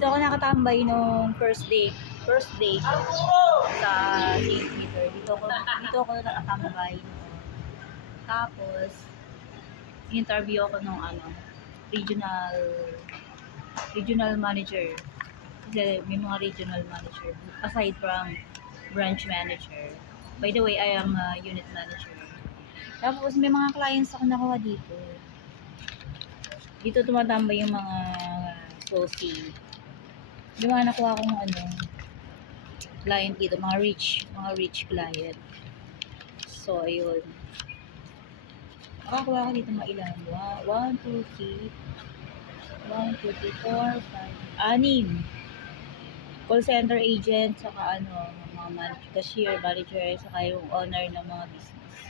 Dito ako nakatambay nung first day ko sa St. Peter. Dito ako nakatambay. Tapos, interview ako nung regional manager. Kasi may mga regional manager aside from branch manager. By the way, I am a unit manager. Tapos may mga clients ako nakuha dito. Dito tumatambay yung mga sourcing. Yung mga nakuha kong client dito, mga rich client. So, ayun. Nakakuha ko dito mga ilan. 1, 2, 3, 4, 5, 6. Call center agent, saka mga cashier, manager, saka yung owner ng mga business.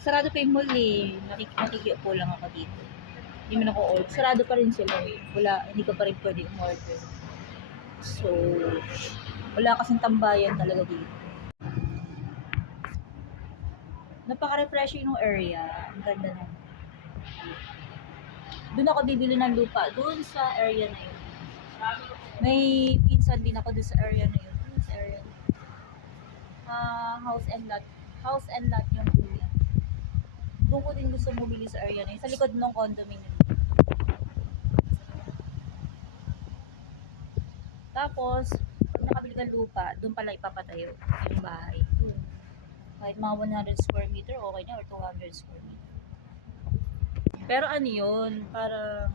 Sarado pa yung mall eh. Nakikiupo lang ako dito. Hindi man ako order. Sarado pa rin sila eh. Hindi ko pa rin pwede umorder. So, wala kasing tambayan talaga dito. Napaka-refreshing yung area. Ang ganda na. Doon ako bibili ng lupa. Doon sa area na yun. May pinsan din ako doon sa area na yun. Doon sa area na yun. House and lot yung kuya. Doon ko din gusto bumili sa area na yun. Sa likod ng condominium. Tapos, pag nakabili ka lupa, doon pala ipapatayo yung bahay. Kahit mga 100 square meter, okay na, or 200 square meter. Pero yun, parang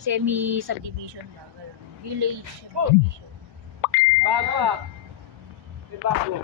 semi-subdivision lang. Village subdivision. Bago ah. Di bago.